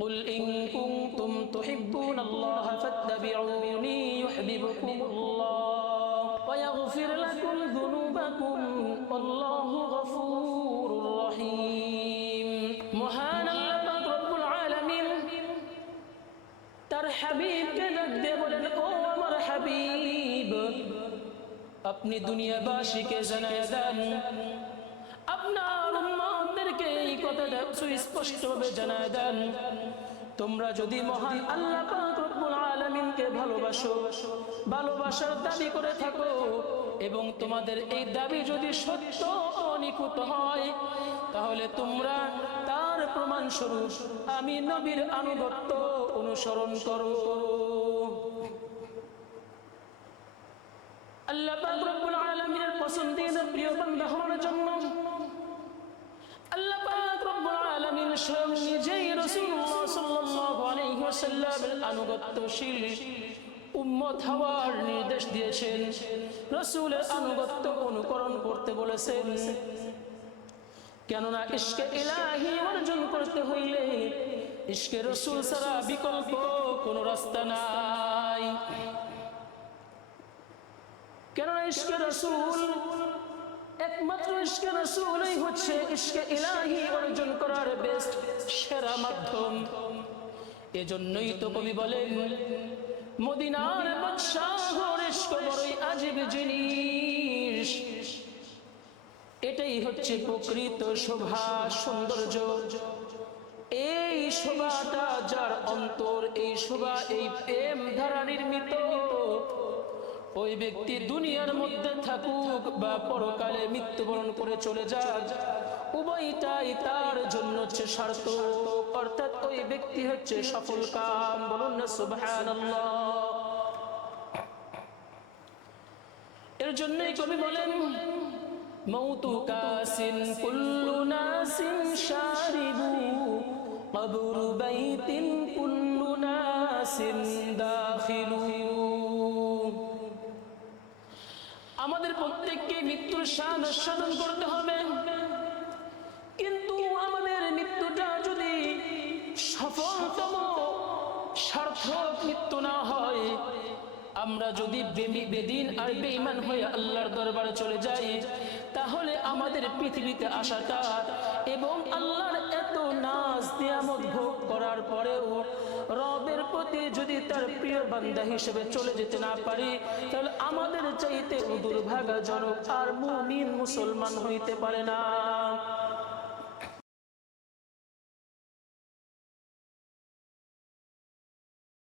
قل إن كنتم تحبون الله فاتبعوني يحببكم الله ويغفر لكم ذنوبكم والله غفور رحيم মহান আল্লাহ পাক রব্বুল আলামিন তার হাবিবকে ডাক দিয়ে বলেন, ও আমার হাবিব, আপনি দুনিয়াবাসীকে জানায় দেন, আপনার উম্মতদেরকে এই কথাটা সুস্পষ্টভাবে জানায় দেন, তোমরা যদি মহান আল্লাহ পাক রব্বুল আলামিনকে ভালোবাসো, ভালোবাসার দাবি করে থাকো এবং তোমাদের এই দাবি যদি সত্য ও নিখুঁত হয়, তাহলে তোমরা তার প্রমাণ স্বরূপ আমি নবীর আনুগত্য অনুসরণ করো। আল্লাহ পাক রব্বুল আলামিনের পছন্দের প্রিয় বান্দা হওয়ার জন্য আল্লাহ পাক রব্বুল আলামিন স্বয়ং নিজেই রাসূলুল্লাহ সাল্লাল্লাহু আলাইহি ওয়াসাল্লামের আনুগত্যশীল উম্মত হওয়ার নির্দেশ দিয়েছেন, রাসূলের আনুগত্য অনুকরণ করতে বলেছেন। কেননা ইশকে ইলাহি অর্জন করতে হইলে ইশকে রাসূল ছাড়া বিকল্প কোনো রাস্তা নাই। কেননা ইশকে রাসূল, একমাত্র ইশকে রাসূলই হচ্ছে ইশকে ইলাহি অর্জন করার বেস্ট সেরা মাধ্যম। এজন্যই তো কবি বলেন, মদিনার বাদশাহর ইশক বড়ই আজীব জিনিস, এটাই হচ্ছে প্রকৃত শোভা সৌন্দর্য। এই শোভাটা যার অন্তর, এই শোভা এই প্রেম দ্বারা নির্মিত, ওই ব্যক্তি দুনিয়ার মধ্যে থাকুক বা পরকালে মৃত্যুবরণ করে চলে যাক, উভয়টাই তার জন্য হচ্ছে সার্থক, অর্থাৎ ওই ব্যক্তি হচ্ছে সফল কাম। বলুন না সুবহানাল্লাহ। এর জন্যই কবি বলেন, মৌতু কাসিন কুল্লু নাসিন শারিবু কবরু বাইতিন কুল্লু নাসিন দাখিলু। আমাদের প্রত্যেককে মৃত্যুর স্বাদ আস্বাদন করতে হবে, কিন্তু আমাদের মৃত্যুটা যদি সফলতম সার্থক মৃত্যু না হয়, আমরা যদি বেদিন আর বেঈমান হয়ে আল্লাহর দরবারে চলে যাই, তাহলে আমাদের পৃথিবীতে আসাটা এবং আল্লাহর এত নাজ নিয়ামত ভোগ করার পরেও রবের প্রতি যদি তার প্রিয় বান্দা হিসেবে চলে যেতে না পারি, তাহলে আমাদের চাইতে দুর্ভাগ্যজনক আর মুমিন মুসলমান হইতে পারে না।